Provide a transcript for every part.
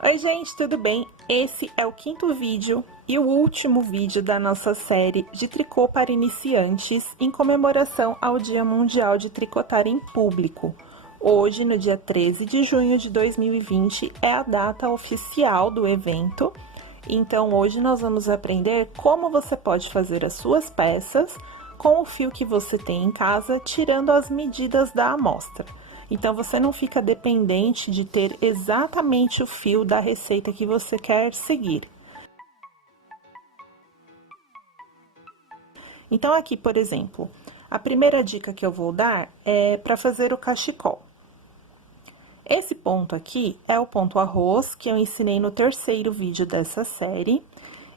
Oi gente, tudo bem? Esse é o quinto vídeo e o último vídeo da nossa série de tricô para iniciantes em comemoração ao Dia Mundial de Tricotar em Público. Hoje, no dia 13 de junho de 2020, é a data oficial do evento. Então, hoje nós vamos aprender como você pode fazer as suas peças com o fio que você tem em casa, tirando as medidas da amostra. Então, você não fica dependente de ter exatamente o fio da receita que você quer seguir. Então, aqui, por exemplo, a primeira dica que eu vou dar é para fazer o cachecol. Esse ponto aqui é o ponto arroz, que eu ensinei no terceiro vídeo dessa série.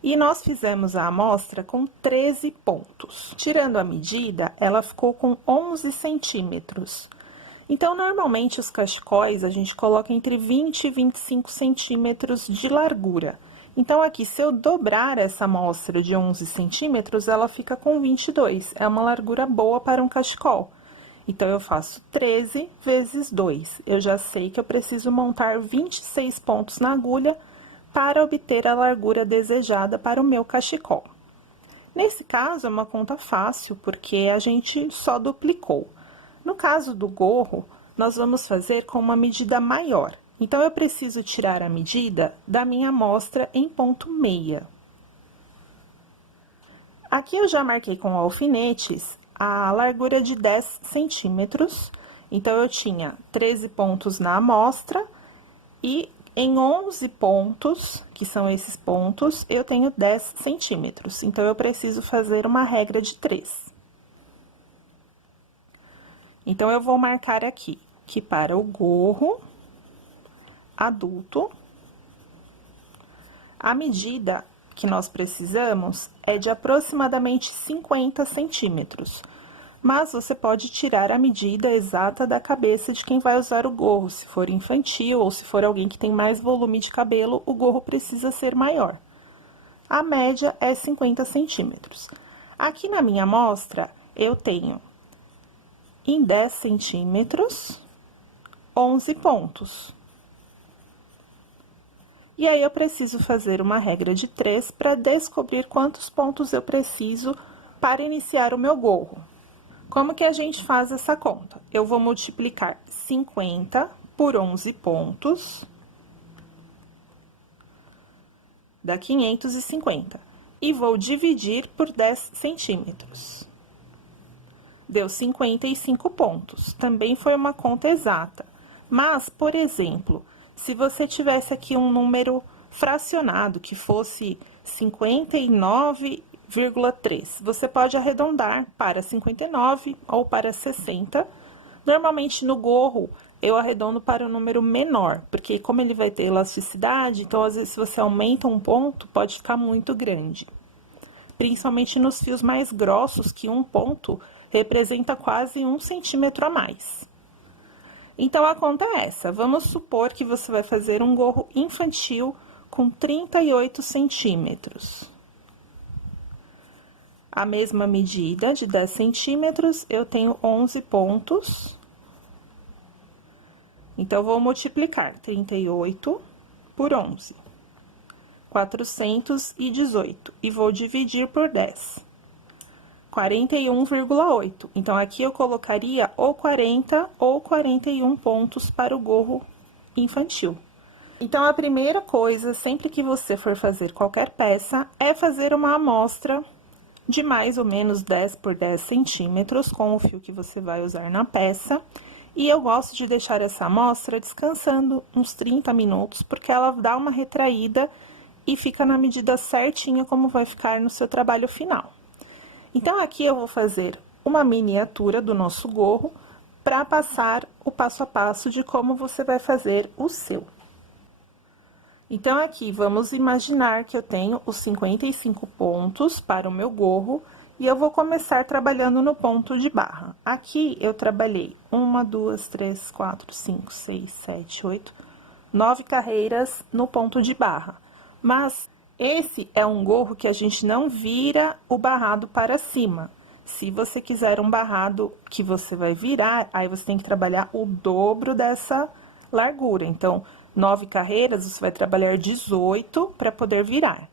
E nós fizemos a amostra com 13 pontos. Tirando a medida, ela ficou com 11 centímetros. Então, normalmente, os cachecóis a gente coloca entre 20 e 25 centímetros de largura. Então, aqui, se eu dobrar essa amostra de 11 centímetros, ela fica com 22. É uma largura boa para um cachecol. Então, eu faço 13 vezes 2. Eu já sei que eu preciso montar 26 pontos na agulha para obter a largura desejada para o meu cachecol. Nesse caso, é uma conta fácil, porque a gente só duplicou. No caso do gorro, nós vamos fazer com uma medida maior. Então, eu preciso tirar a medida da minha amostra em ponto meia. Aqui eu já marquei com alfinetes a largura de 10 centímetros. Então, eu tinha 13 pontos na amostra e em 11 pontos, que são esses pontos, eu tenho 10 centímetros. Então, eu preciso fazer uma regra de 3. Então, eu vou marcar aqui que para o gorro adulto, a medida que nós precisamos é de aproximadamente 50 centímetros. Mas você pode tirar a medida exata da cabeça de quem vai usar o gorro. Se for infantil ou se for alguém que tem mais volume de cabelo, o gorro precisa ser maior. A média é 50 centímetros. Aqui na minha amostra, eu tenho em 10 centímetros, 11 pontos. E aí, eu preciso fazer uma regra de 3 para descobrir quantos pontos eu preciso para iniciar o meu gorro. Como que a gente faz essa conta? Eu vou multiplicar 50 por 11 pontos, dá 550. E vou dividir por 10 centímetros. Deu 55 pontos. Também foi uma conta exata. Mas, por exemplo, se você tivesse aqui um número fracionado, que fosse 59,3, você pode arredondar para 59 ou para 60. Normalmente, no gorro, eu arredondo para um número menor, porque como ele vai ter elasticidade, então, às vezes, se você aumenta um ponto, pode ficar muito grande. Principalmente nos fios mais grossos, que um ponto representa quase 1 centímetro a mais. Então, a conta é essa. Vamos supor que você vai fazer um gorro infantil com 38 centímetros. A mesma medida de 10 centímetros, eu tenho 11 pontos. Então, vou multiplicar 38 por 11. 418. E vou dividir por 10. 41,8. Então, aqui eu colocaria ou 40 ou 41 pontos para o gorro infantil. Então, a primeira coisa, sempre que você for fazer qualquer peça, é fazer uma amostra de mais ou menos 10 por 10 centímetros com o fio que você vai usar na peça. E eu gosto de deixar essa amostra descansando uns 30 minutos, porque ela dá uma retraída e fica na medida certinha como vai ficar no seu trabalho final. Então, aqui eu vou fazer uma miniatura do nosso gorro para passar o passo a passo de como você vai fazer o seu. Então, aqui, vamos imaginar que eu tenho os 55 pontos para o meu gorro e eu vou começar trabalhando no ponto de barra. Aqui, eu trabalhei 1, 2, 3, 4, 5, 6, 7, 8, 9 carreiras no ponto de barra. Mas esse é um gorro que a gente não vira o barrado para cima. Se você quiser um barrado que você vai virar, aí você tem que trabalhar o dobro dessa largura. Então, 9 carreiras, você vai trabalhar 18 para poder virar.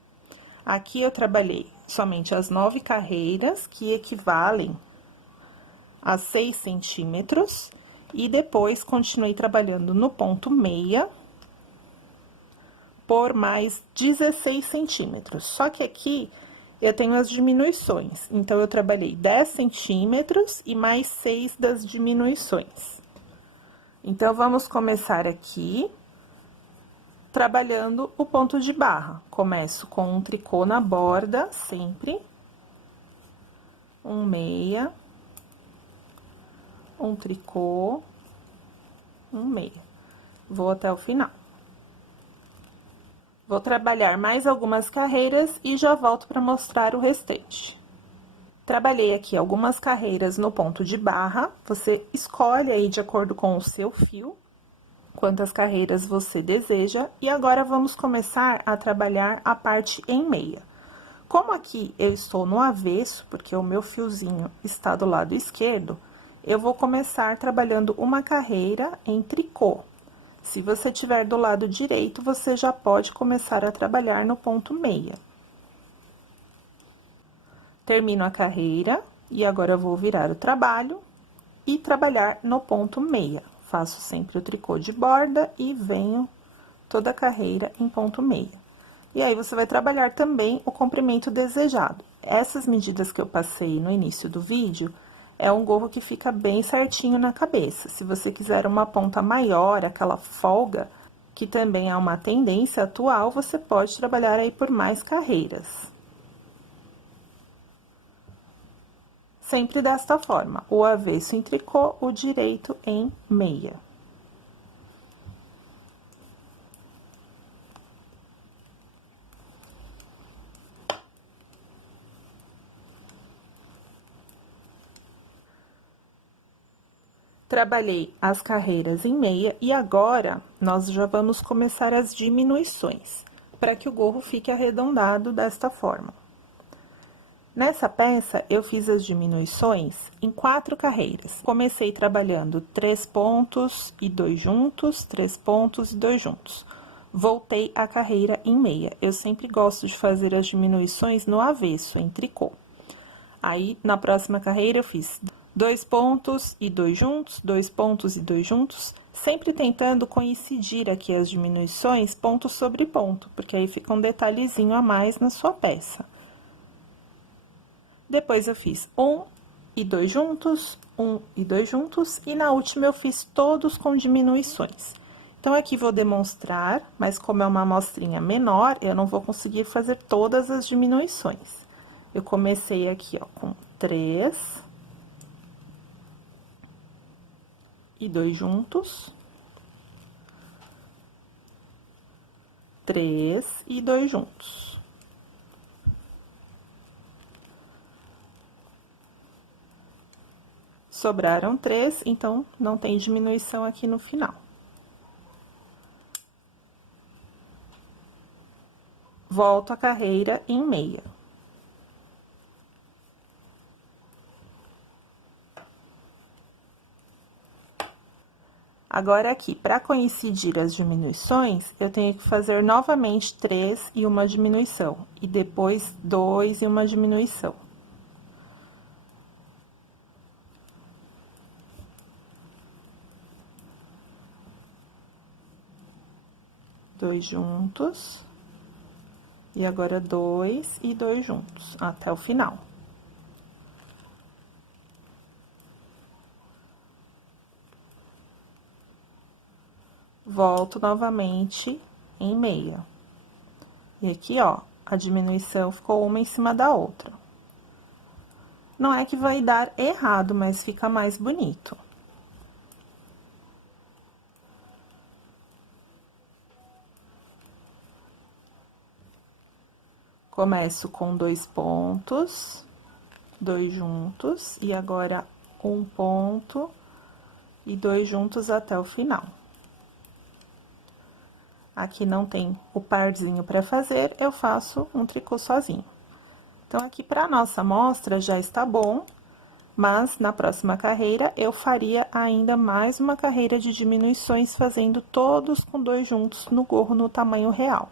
Aqui eu trabalhei somente as 9 carreiras, que equivalem a 6 centímetros, e depois continuei trabalhando no ponto meia por mais 16 centímetros. Só que aqui eu tenho as diminuições, então eu trabalhei 10 centímetros e mais 6 das diminuições. Então, vamos começar aqui trabalhando o ponto de barra. Começo com um tricô na borda, sempre. Um meia. Um tricô. Um meia. Vou até o final. Vou trabalhar mais algumas carreiras e já volto para mostrar o restante. Trabalhei aqui algumas carreiras no ponto de barra, você escolhe aí de acordo com o seu fio, quantas carreiras você deseja, e agora vamos começar a trabalhar a parte em meia. Como aqui eu estou no avesso, porque o meu fiozinho está do lado esquerdo, eu vou começar trabalhando uma carreira em tricô. Se você tiver do lado direito, você já pode começar a trabalhar no ponto meia. Termino a carreira, e agora eu vou virar o trabalho e trabalhar no ponto meia. Faço sempre o tricô de borda e venho toda a carreira em ponto meia. E aí, você vai trabalhar também o comprimento desejado. Essas medidas que eu passei no início do vídeo, é um gorro que fica bem certinho na cabeça. Se você quiser uma ponta maior, aquela folga, que também é uma tendência atual, você pode trabalhar aí por mais carreiras. Sempre desta forma, o avesso em tricô, o direito em meia. Trabalhei as carreiras em meia e agora nós já vamos começar as diminuições, para que o gorro fique arredondado desta forma. Nessa peça, eu fiz as diminuições em 4 carreiras. Comecei trabalhando 3 pontos e 2 juntos, 3 pontos e 2 juntos. Voltei a carreira em meia. Eu sempre gosto de fazer as diminuições no avesso, em tricô. Aí, na próxima carreira, eu fiz 2 pontos e 2 juntos, 2 pontos e 2 juntos, sempre tentando coincidir aqui as diminuições ponto sobre ponto, porque aí fica um detalhezinho a mais na sua peça. Depois, eu fiz 1 e 2 juntos, 1 e 2 juntos, e na última eu fiz todos com diminuições. Então, aqui vou demonstrar, mas como é uma amostrinha menor, eu não vou conseguir fazer todas as diminuições. Eu comecei aqui, ó, com 3 e 2 juntos, 3 e 2 juntos. Sobraram 3, então, não tem diminuição aqui no final. Volto a carreira em meia. Agora, aqui, para coincidir as diminuições, eu tenho que fazer novamente 3 e uma diminuição, e depois 2 e uma diminuição. Dois juntos, e agora 2 e 2 juntos, até o final. Volto novamente em meia. E aqui, ó, a diminuição ficou uma em cima da outra. Não é que vai dar errado, mas fica mais bonito. Começo com 2 pontos, 2 juntos, e agora 1 ponto e 2 juntos até o final. Aqui não tem o parzinho para fazer, eu faço um tricô sozinho. Então, aqui para nossa amostra já está bom. Mas, na próxima carreira, eu faria ainda mais uma carreira de diminuições, fazendo todos com 2 juntos no gorro no tamanho real.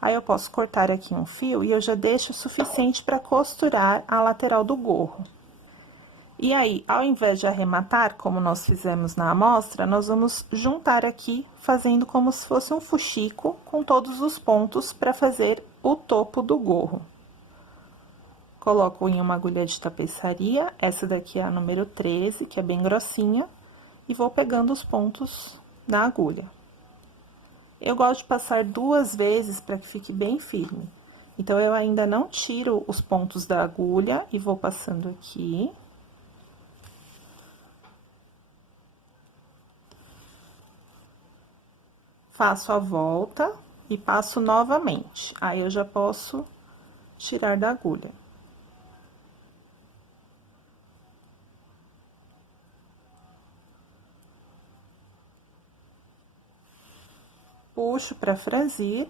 Aí, eu posso cortar aqui um fio e eu já deixo o suficiente para costurar a lateral do gorro. E aí, ao invés de arrematar, como nós fizemos na amostra, nós vamos juntar aqui, fazendo como se fosse um fuxico, com todos os pontos para fazer o topo do gorro. Coloco em uma agulha de tapeçaria, essa daqui é a número 13, que é bem grossinha, e vou pegando os pontos na agulha. Eu gosto de passar 2 vezes para que fique bem firme. Então, eu ainda não tiro os pontos da agulha e vou passando aqui. Faço a volta e passo novamente. Aí, eu já posso tirar da agulha. Puxo para franzir.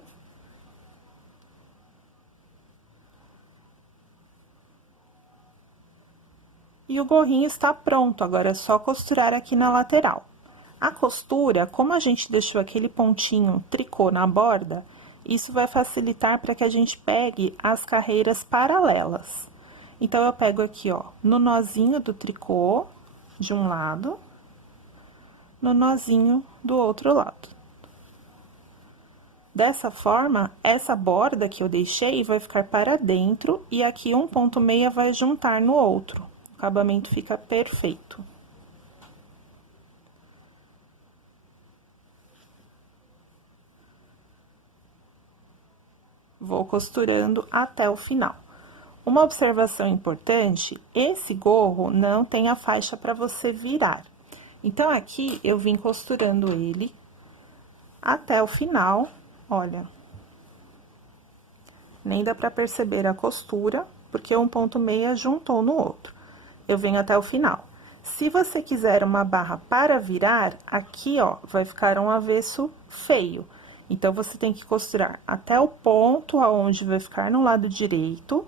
E o gorrinho está pronto, agora é só costurar aqui na lateral. A costura, como a gente deixou aquele pontinho tricô na borda, isso vai facilitar para que a gente pegue as carreiras paralelas. Então, eu pego aqui, ó, no nozinho do tricô, de um lado, no nozinho do outro lado. Dessa forma, essa borda que eu deixei vai ficar para dentro e aqui um ponto meia vai juntar no outro. O acabamento fica perfeito. Vou costurando até o final. Uma observação importante, esse gorro não tem a faixa para você virar. Então, aqui, eu vim costurando ele até o final, olha. Nem dá para perceber a costura, porque um ponto meia juntou no outro. Eu venho até o final. Se você quiser uma barra para virar, aqui, ó, vai ficar um avesso feio. Então, você tem que costurar até o ponto aonde vai ficar no lado direito.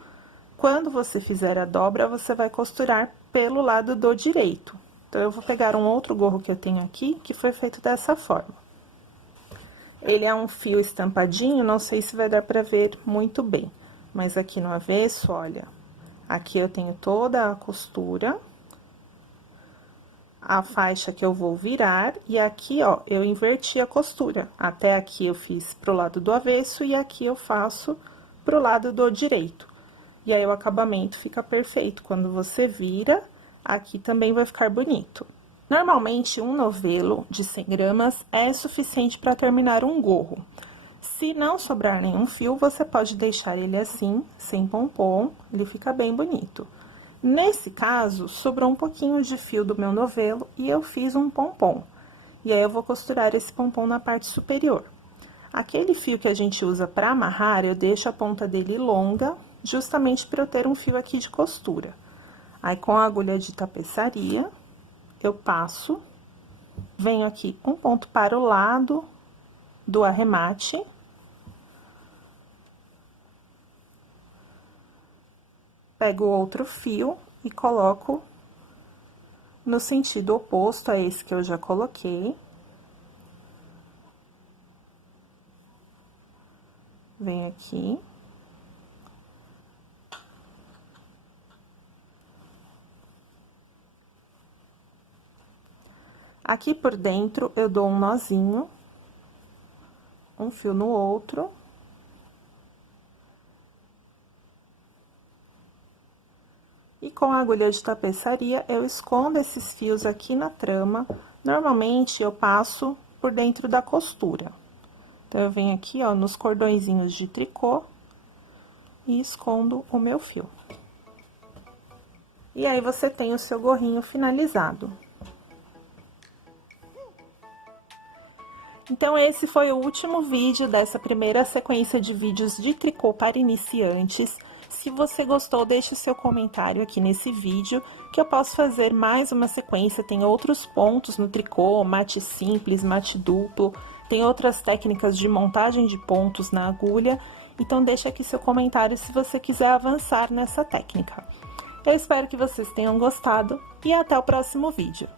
Quando você fizer a dobra, você vai costurar pelo lado do direito. Então, eu vou pegar um outro gorro que eu tenho aqui, que foi feito dessa forma. Ele é um fio estampadinho, não sei se vai dar pra ver muito bem. Mas aqui no avesso, olha, aqui eu tenho toda a costura, a faixa que eu vou virar, e aqui, ó, eu inverti a costura. Até aqui eu fiz pro lado do avesso e aqui eu faço pro lado do direito. E aí, o acabamento fica perfeito. Quando você vira, aqui também vai ficar bonito. Normalmente, um novelo de 100 gramas é suficiente para terminar um gorro. Se não sobrar nenhum fio, você pode deixar ele assim, sem pompom, ele fica bem bonito. Nesse caso, sobrou um pouquinho de fio do meu novelo e eu fiz um pompom. E aí, eu vou costurar esse pompom na parte superior. Aquele fio que a gente usa para amarrar, eu deixo a ponta dele longa, justamente para eu ter um fio aqui de costura. Aí, com a agulha de tapeçaria, eu passo, venho aqui um ponto para o lado do arremate. Pego outro fio e coloco no sentido oposto a esse que eu já coloquei. Venho aqui. Aqui por dentro, eu dou um nozinho, um fio no outro. E com a agulha de tapeçaria, eu escondo esses fios aqui na trama. Normalmente, eu passo por dentro da costura. Então, eu venho aqui, ó, nos cordõezinhos de tricô e escondo o meu fio. E aí, você tem o seu gorrinho finalizado. Então, esse foi o último vídeo dessa primeira sequência de vídeos de tricô para iniciantes. Se você gostou, deixe o seu comentário aqui nesse vídeo, que eu posso fazer mais uma sequência. Tem outros pontos no tricô, mate simples, mate duplo, tem outras técnicas de montagem de pontos na agulha. Então, deixe aqui seu comentário se você quiser avançar nessa técnica. Eu espero que vocês tenham gostado e até o próximo vídeo.